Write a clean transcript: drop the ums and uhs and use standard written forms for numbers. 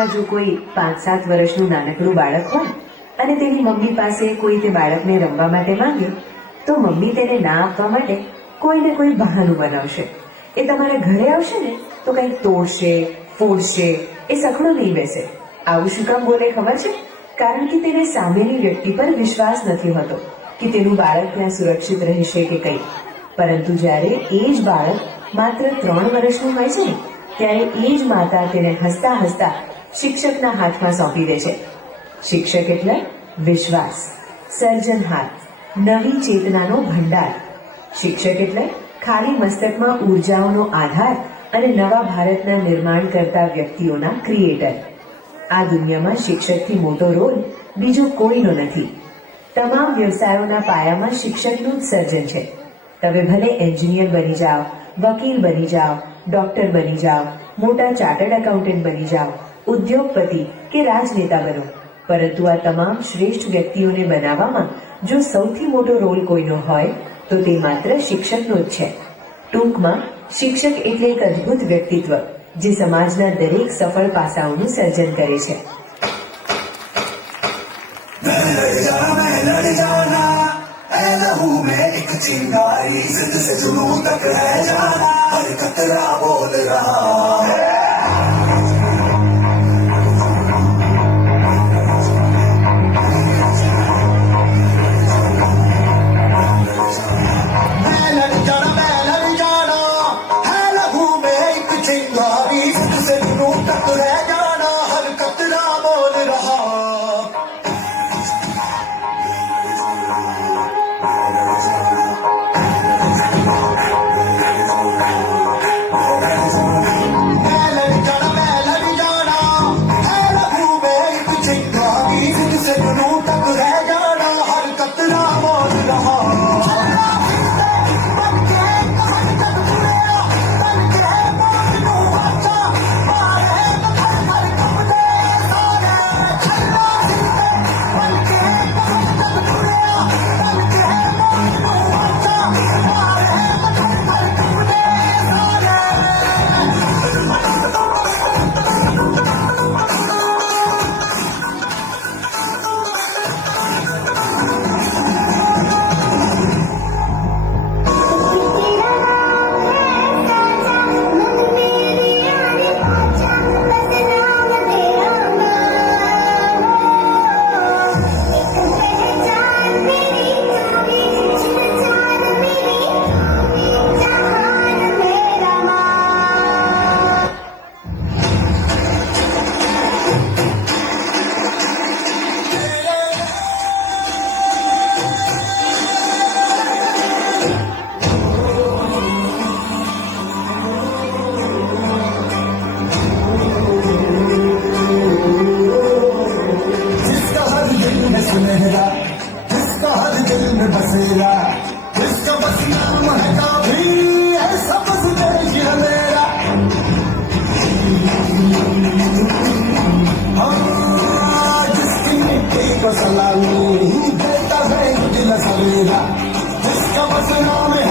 ઘરમાં જો કોઈ 5-7 વર્ષનું નાનકડું બાળક હોય અને તેની મમ્મી પાસે કોઈ તે બાળકને રમવા માટે માંગ્યો, તો મમ્મી તેને ના આપવા માટે કોઈ ને કોઈ બહાનું બનાવશે. એ તમારા ઘરે આવશે ને તો કંઈક તોડશે, ફોડશે, એ સખડો નહીં બેસે. આવું શું કામ બોલે ખબર છે? કારણ કે તેને સામેની વ્યક્તિ પર વિશ્વાસ નથી હોતો કે તેનું બાળક ત્યાં સુરક્ષિત રહેશે કે કંઈ. પરંતુ જ્યારે એ જ બાળક માત્ર 3 વર્ષનું હોય છે ને, ત્યારે એ જ માતા તેને હસતા હસતા શિક્ષકના હાથમાં સોંપી દે છે. શિક્ષક એટલે વિશ્વાસ, સર્જનહાર, નવી ચેતનાનો ભંડાર. શિક્ષક એટલે ખાલી મસ્તકમાં ઉર્જાઓનો આધાર અને નવા ભારતના નિર્માણ કરતા વ્યક્તિઓના ક્રિએટર. આ દુનિયામાં શિક્ષકથી મોટો રોલ બીજો કોઈનો નથી. તમામ વ્યવસાયોના પાયામાં શિક્ષકનું જ સર્જન છે. તમે ભલે એન્જિનિયર બની જાઓ, વકીલ બની જાઓ, ડોક્ટર બની જાઓ, મોટા ચાર્ટર્ડ એકાઉન્ટન્ટ બની જાઓ, ઉદ્યોગપતિ કે રાજનેતા બનો, પરંતુ આ તમામ શ્રેષ્ઠ વ્યક્તિઓને બનાવવામાં જો સૌથી મોટો રોલ કોઈનો હોય તો તે માત્ર શિક્ષકનો જ છે. ટૂંકમાં શિક્ષક એટલે એક અદ્ભુત વ્યક્તિત્વ જે સમાજના દરેક સફળ પાસાઓનું સર્જન કરે છે. जिसका हर दिल में बसेरा, जिसका बस नाम है काफी, ऐसा बस देश है मेरा. हाँ, जिसकी मिट्टी को सलामी देता है दिल सवेरा, जिसका बस नाम है